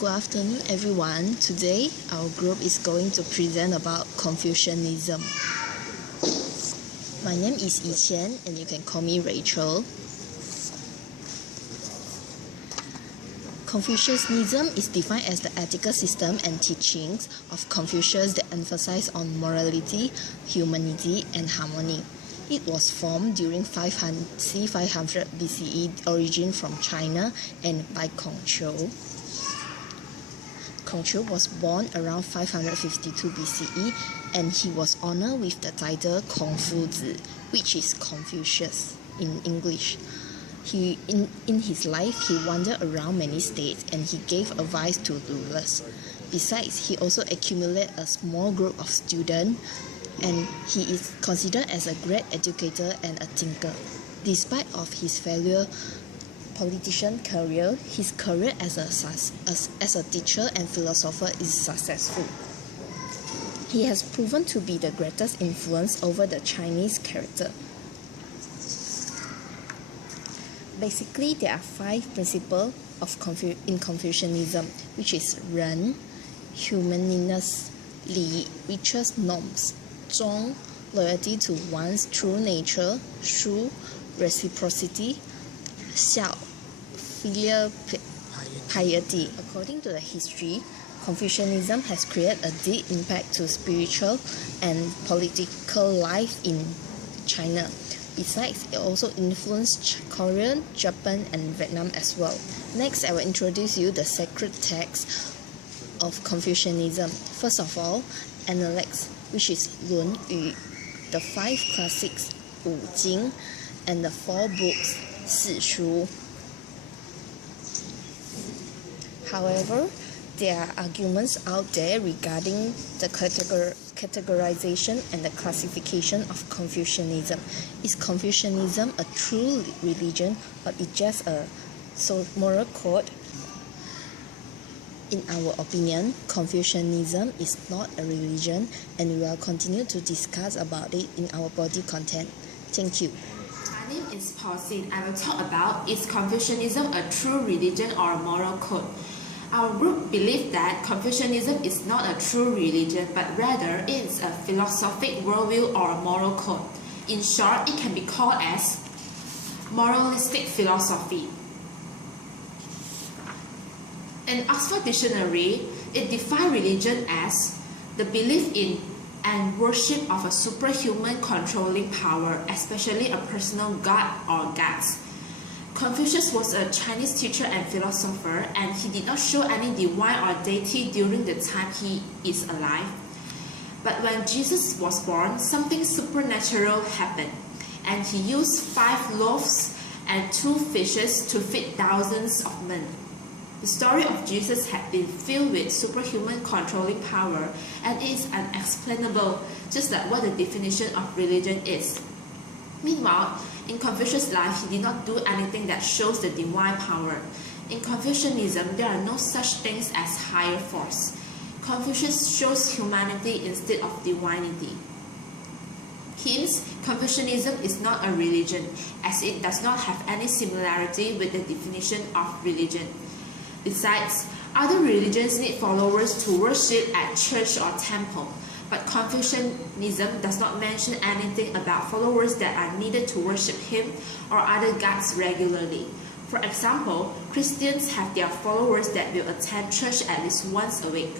Good afternoon, everyone. Today, our group is going to present about Confucianism. My name is Yi Qian, and you can call me Rachel. Confucianism is defined as the ethical system and teachings of Confucius that emphasize on morality, humanity, and harmony. It was formed during c. 500 BCE, origin from China and by Kongqiu. Kongqiu was born around 552 BCE and he was honored with the title Kongfuzi, which is Confucius in English. In his life, he wandered around many states and he gave advice to rulers. Besides, he also accumulated a small group of students and he is considered as a great educator and a thinker. Despite of his failure politician career, his career as a teacher and philosopher is successful. He has proven to be the greatest influence over the Chinese character. Basically, there are 5 principles in Confucianism, which is Ren, humanliness, Li, virtuous norms, Zhong, loyalty to one's true nature, Shu, reciprocity, Xiao, filial piety. According to the history, Confucianism has created a deep impact to spiritual and political life in China. Besides, it also influenced Korea, Japan, and Vietnam as well. Next, I will introduce you the sacred texts of Confucianism. First of all, Analects, which is Lun Yu, the 5 classics, Wu Jing, and the 4 books, Si Shu. However, there are arguments out there regarding the categorization and the classification of Confucianism. Is Confucianism a true religion, or is just a moral code? In our opinion, Confucianism is not a religion, and we will continue to discuss about it in our body content. Thank you. My name is Paul Xin. I will talk about, is Confucianism a true religion or a moral code? Our group believes that Confucianism is not a true religion, but rather it is a philosophic worldview or a moral code. In short, it can be called as moralistic philosophy. In Oxford Dictionary, it defines religion as the belief in and worship of a superhuman controlling power, especially a personal god or gods. Confucius was a Chinese teacher and philosopher, and he did not show any divine or deity during the time he is alive. But when Jesus was born, something supernatural happened, and he used 5 loaves and 2 fishes to feed thousands of men. The story of Jesus had been filled with superhuman controlling power, and it is unexplainable, just like what the definition of religion is. Meanwhile, in Confucius' life, he did not do anything that shows the divine power. In Confucianism, there are no such things as higher force. Confucius shows humanity instead of divinity. Hence, Confucianism is not a religion, as it does not have any similarity with the definition of religion. Besides, other religions need followers to worship at church or temple, but Confucianism does not mention anything about followers that are needed to worship him or other gods regularly. For example, Christians have their followers that will attend church at least once a week.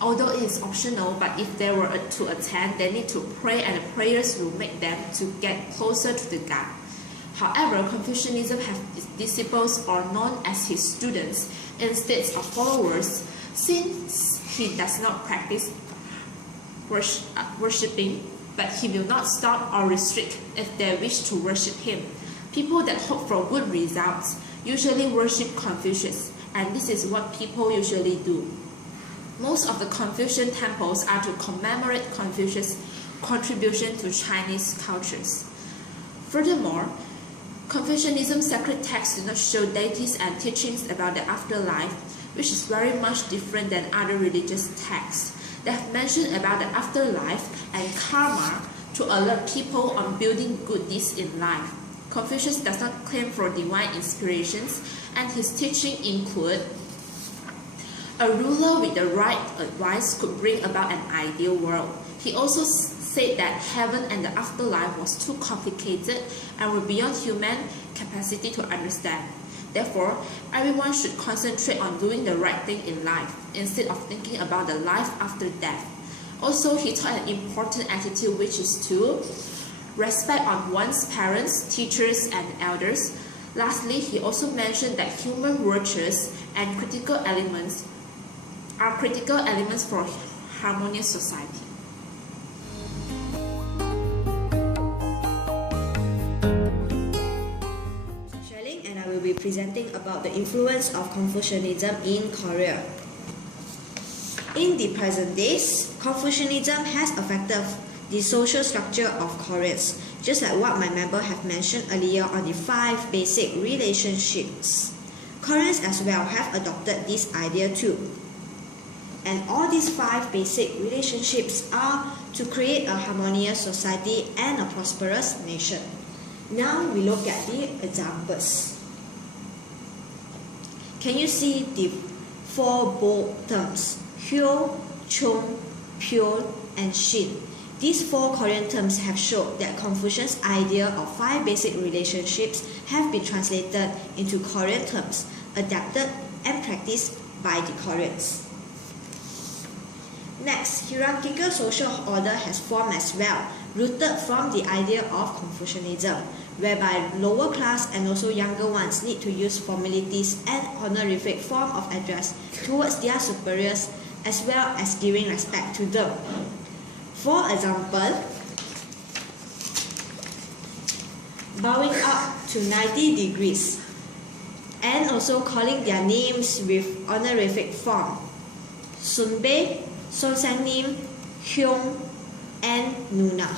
Although it is optional, but if they were to attend, they need to pray, and the prayers will make them to get closer to the God. However, Confucianism has its disciples, or known as his students, instead of followers, since he does not practice worshipping, but he will not stop or restrict if they wish to worship him. People that hope for good results usually worship Confucius, and this is what people usually do. Most of the Confucian temples are to commemorate Confucius' contribution to Chinese cultures. Furthermore, Confucianism's sacred texts do not show deities and teachings about the afterlife, which is very much different than other religious texts. They have mentioned about the afterlife and karma to alert people on building good deeds in life. Confucius does not claim for divine inspirations, and his teaching include A ruler with the right advice could bring about an ideal world. He also said that heaven and the afterlife was too complicated and were beyond human capacity to understand. Therefore, everyone should concentrate on doing the right thing in life instead of thinking about the life after death. Also, he taught an important attitude, which is to respect on one's parents, teachers, and elders. Lastly, he also mentioned that human virtues and critical elements are critical elements for harmonious society. And I will be presenting about the influence of Confucianism in Korea. In the present days, Confucianism has affected the social structure of Koreans, just like what my member have mentioned earlier on the 5 basic relationships. Koreans as well have adopted this idea too. And all these 5 basic relationships are to create a harmonious society and a prosperous nation. Now we look at the examples. Can you see the 4 bold terms? Hyo, Chung, Pyo, and Shin. These 4 Korean terms have shown that Confucius' idea of 5 basic relationships have been translated into Korean terms, adapted and practiced by the Koreans. Next, hierarchical social order has formed as well, rooted from the idea of Confucianism, whereby lower class and also younger ones need to use formalities and honorific form of address towards their superiors, as well as giving respect to them. For example, bowing up to 90 degrees and also calling their names with honorific form: Sunbae, Sonsangnim, Hyung, and Nuna.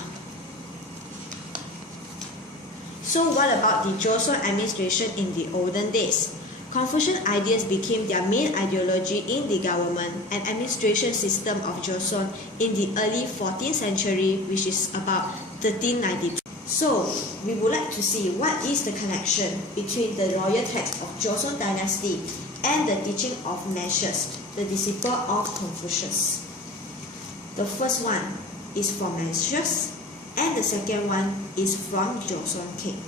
So what about the Joseon administration in the olden days? Confucian ideas became their main ideology in the government and administration system of Joseon in the early 14th century, which is about 1392. So, we would like to see what is the connection between the royal text of Joseon dynasty and the teaching of Mencius, the disciple of Confucius. The first one is from Mencius, and the second one is from Joseon King.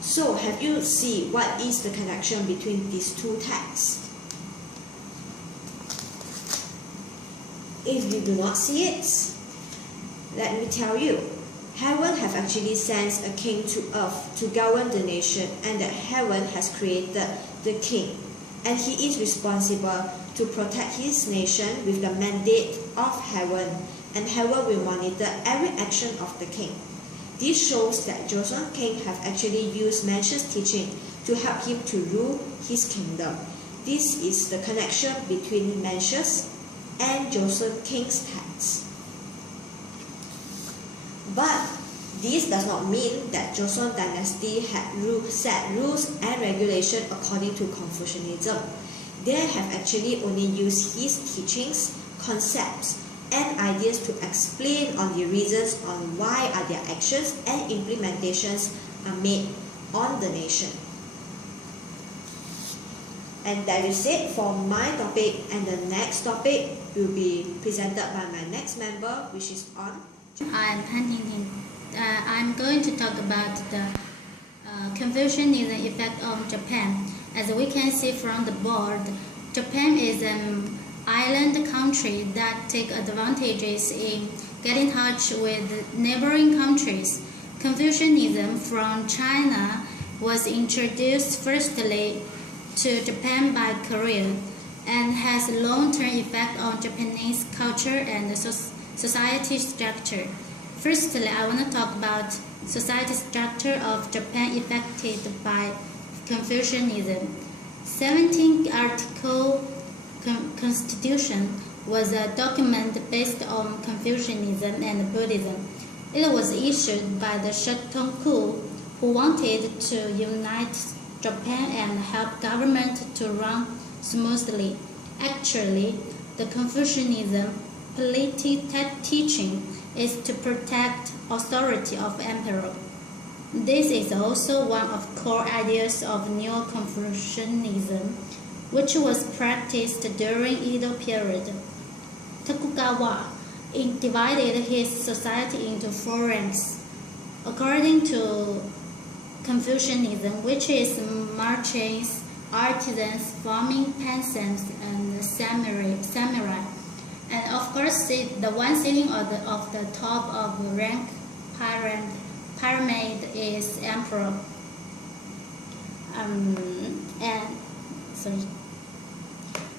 So, have you seen what is the connection between these 2 texts? If you do not see it, let me tell you. Heaven have actually sent a king to earth to govern the nation, and that heaven has created the king, and he is responsible to protect his nation with the mandate of heaven, and heaven will monitor every action of the king. This shows that Joseon king have actually used Mencius' teaching to help him to rule his kingdom. This is the connection between Mencius and Joseon king's text. But this does not mean that Joseon dynasty had set rules and regulations according to Confucianism. They have actually only used his teachings, concepts, and ideas to explain on the reasons on why are their actions and implementations are made on the nation. And that is it for my topic, and the next topic will be presented by my next member, which is on. I'm Han Ting. I'm going to talk about the Confucianism effect on Japan. As we can see from the board, Japan is an island country that takes advantages in getting in touch with neighboring countries. Confucianism from China was introduced firstly to Japan by Korea and has long-term effect on Japanese culture and society structure. Firstly, I want to talk about society structure of Japan affected by Confucianism. 17th article Constitution was a document based on Confucianism and Buddhism. It was issued by the Shotoku, who wanted to unite Japan and help government to run smoothly. Actually, the Confucianism political teaching is to protect authority of emperor. This is also one of core ideas of Neo-Confucianism. which was practiced during Edo period. Tokugawa divided his society into four ranks, according to Confucianism, which is merchants, artisans, farming peasants, and samurai. And of course, the one sitting at the top of the rank pyramid is emperor.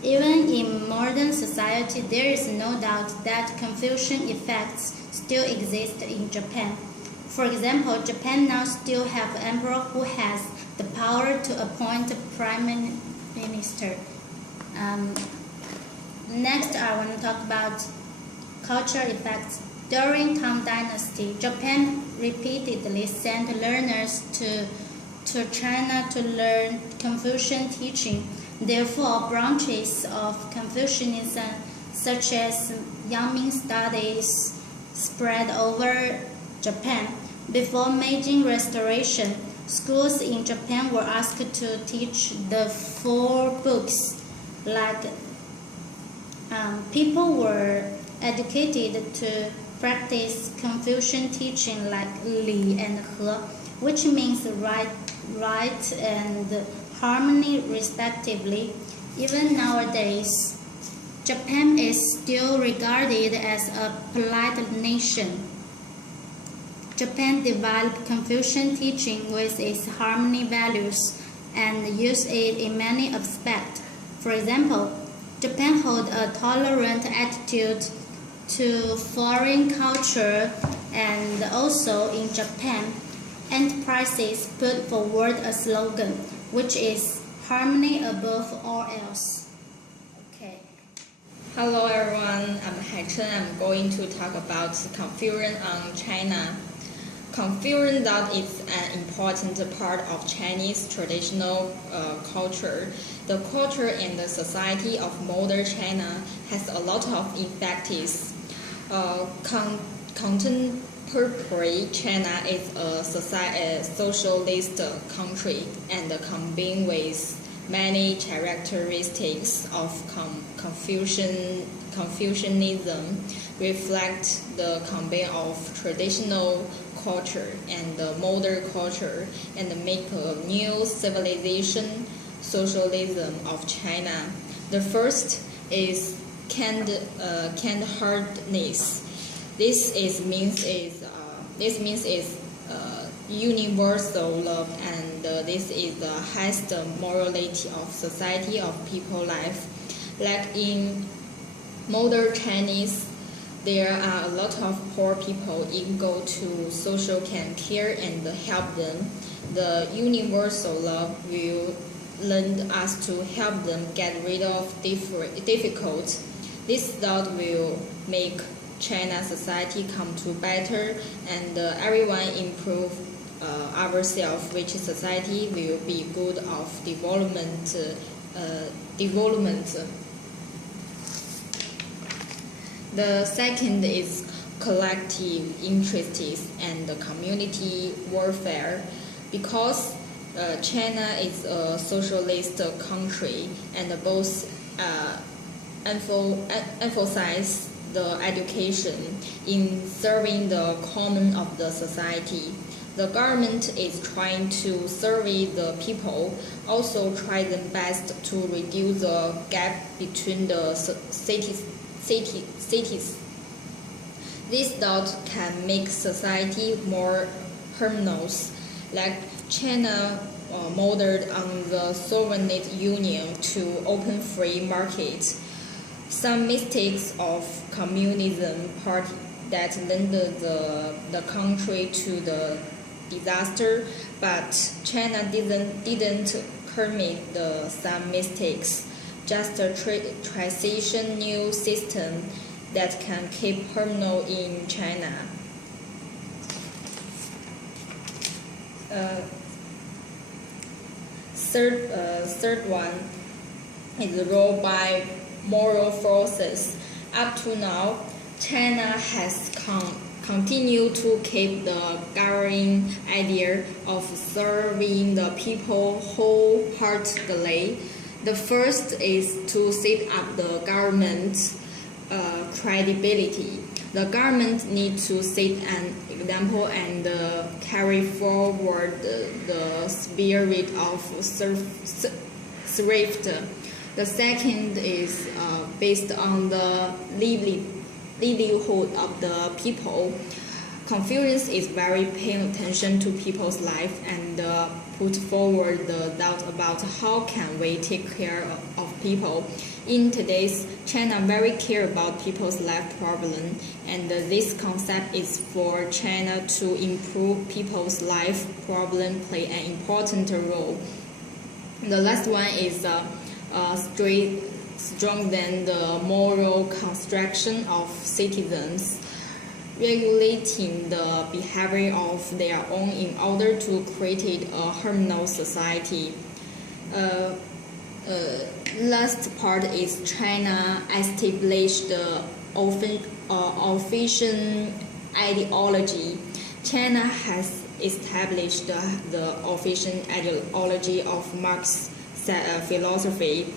Even in modern society, there is no doubt that Confucian effects still exist in Japan. For example, Japan now still have an emperor who has the power to appoint a prime minister. Next, I want to talk about cultural effects. During Tang Dynasty, Japan repeatedly sent learners to China to learn Confucian teaching. Therefore, branches of Confucianism, such as Yangming studies, spread over Japan. Before Meiji Restoration, schools in Japan were asked to teach the four books. People were educated to practice Confucian teaching like Li and He, which means right and harmony respectively. Even nowadays, Japan is still regarded as a polite nation. Japan developed Confucian teaching with its harmony values and used it in many aspects. For example, Japan holds a tolerant attitude to foreign culture, and also in Japan, enterprises put forward a slogan, which is harmony above all else. Okay. Hello everyone, I'm Haichen. I'm going to talk about Confucian on China. Confucian thought is an important part of Chinese traditional culture. The culture and the society of modern China has a lot of effects. Contemporary China is a socialist country and combined with many characteristics of Confucianism, reflect the combine of traditional culture and the modern culture, and make a new civilization socialism of China. The first is kind-heartedness. This means universal love, and this is the highest morality of society of people life. Like in modern Chinese, there are a lot of poor people eager to social care and help them. The universal love will lend us to help them get rid of difficult. This thought will make China society come to better, and everyone improve ourselves, which society will be good of development. The second is collective interests and community warfare. Because China is a socialist country, and both emphasize the education in serving the common of the society. The government is trying to serve the people, also try their best to reduce the gap between the cities. This thought can make society more harmonious, like China modeled on the Soviet Union to open free market. Some mistakes of communism party that landed the country to the disaster, but China didn't commit some mistakes. Just a transition new system that can keep harmony in China. Third one is ruled by moral forces. Up to now, China has continued to keep the governing idea of serving the people wholeheartedly. The first is to set up the government credibility. The government needs to set an example and carry forward the spirit of thrift. The second is based on the livelihood of the people. Confucius is very paying attention to people's life and put forward the doubt about how can we take care of people. In today's China, very care about people's life problem, and this concept is for China to improve people's life problem play an important role. The last one is strengthen the moral construction of citizens, regulating the behavior of their own in order to create a harmonious society. Last part is China established the official ideology. China has established the official ideology of Marx's philosophy.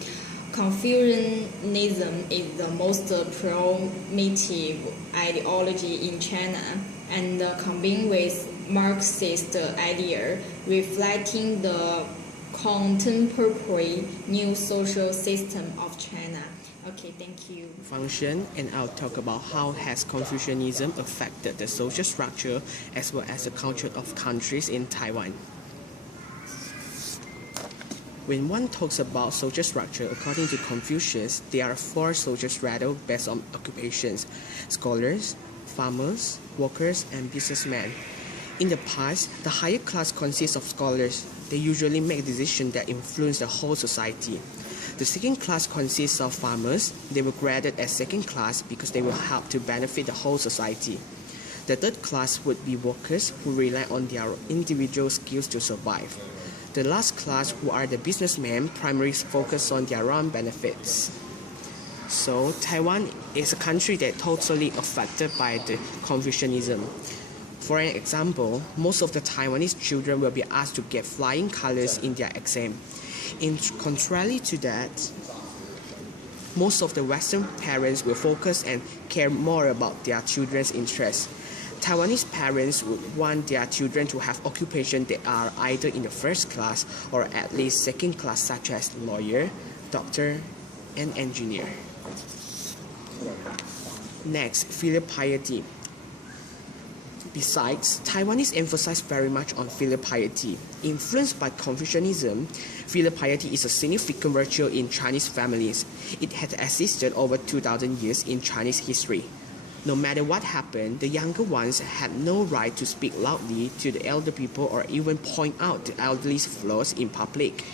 Confucianism is the most primitive ideology in China, and combined with Marxist idea, reflecting the contemporary new social system of China. Okay, thank you. Function, and I'll talk about how has Confucianism affected the social structure as well as the culture of countries in Taiwan. When one talks about social structure, according to Confucius, there are 4 social strata based on occupations: scholars, farmers, workers, and businessmen. In the past, the higher class consists of scholars. They usually make decisions that influence the whole society. The second class consists of farmers. They were graded as second class because they will help to benefit the whole society. The third class would be workers who rely on their individual skills to survive. The last class, who are the businessmen, primarily focus on their own benefits. So Taiwan is a country that totally affected by the Confucianism. For an example, most of the Taiwanese children will be asked to get flying colors in their exam. Contrary to that, most of the Western parents will focus and care more about their children's interests. Taiwanese parents would want their children to have occupations that are either in the first class or at least second class, such as lawyer, doctor, and engineer. Next, filial piety. Besides, Taiwanese emphasize very much on filial piety. Influenced by Confucianism, filial piety is a significant virtue in Chinese families. It has existed over 2,000 years in Chinese history. No matter what happened, the younger ones had no right to speak loudly to the elder people or even point out the elderly's flaws in public.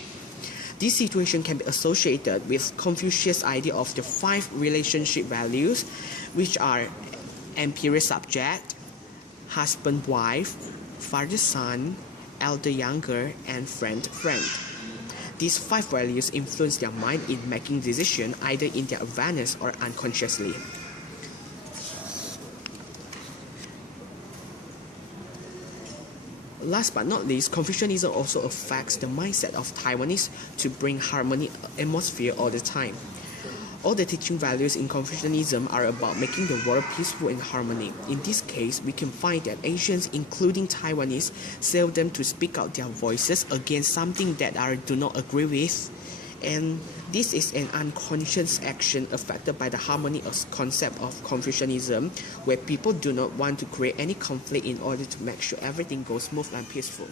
This situation can be associated with Confucius' idea of the 5 relationship values, which are emperor-subject, husband-wife, father-son, elder-younger, and friend-friend. These 5 values influence their mind in making decisions either in their awareness or unconsciously. Last but not least, Confucianism also affects the mindset of Taiwanese to bring harmony atmosphere all the time. All the teaching values in Confucianism are about making the world peaceful and harmony. In this case, we can find that Asians, including Taiwanese, seldom to speak out their voices against something that they do not agree with. And this is an unconscious action affected by the harmony concept of Confucianism, where people do not want to create any conflict in order to make sure everything goes smooth and peaceful.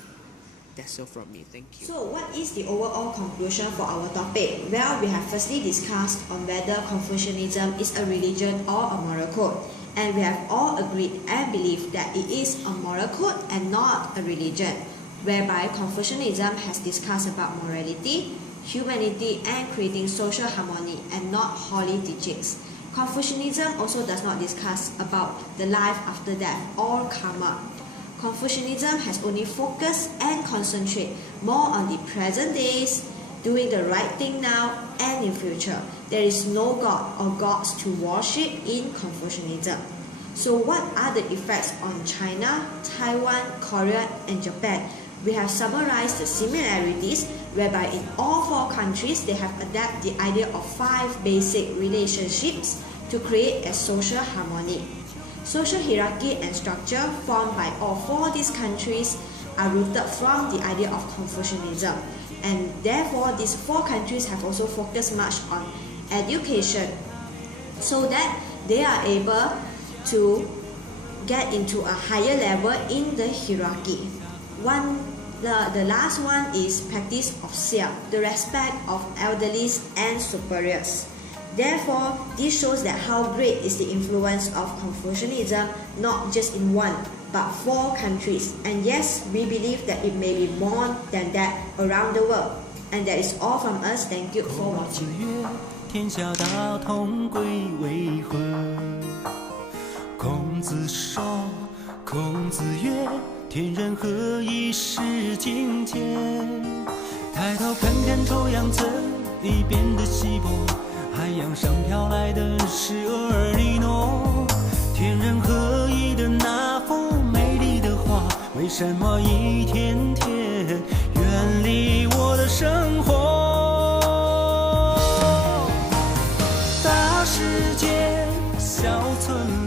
That's all from me. Thank you. So what is the overall conclusion for our topic? Well, we have firstly discussed on whether Confucianism is a religion or a moral code. And we have all agreed and believed that it is a moral code and not a religion, whereby Confucianism has discussed about morality, humanity, and creating social harmony and not holy teachings. Confucianism also does not discuss about the life after death or karma. Confucianism has only focused and concentrate more on the present days, doing the right thing now and in future. There is no god or gods to worship in Confucianism. So what are the effects on China, Taiwan, Korea, and Japan we have summarized the similarities whereby in all four countries they have adapted the idea of 5 basic relationships to create a social harmony. Social hierarchy and structure formed by all 4 these countries are rooted from the idea of Confucianism, and therefore these 4 countries have also focused much on education so that they are able to get into a higher level in the hierarchy. The last one is practice of siam, the respect of elderlies and superiors. Therefore, this shows that how great is the influence of Confucianism, not just in 1 but 4 countries. And yes, we believe that it may be more than that around the world. And that is all from us. Thank you for watching. 天下大同归为何？孔子说，孔子曰：天人合一，是境界。抬头看看臭氧层里边的稀薄，海洋上飘来的是厄尔尼诺。天人合一的那幅美丽的画，为什么一天天远离我的生活？大世界，小村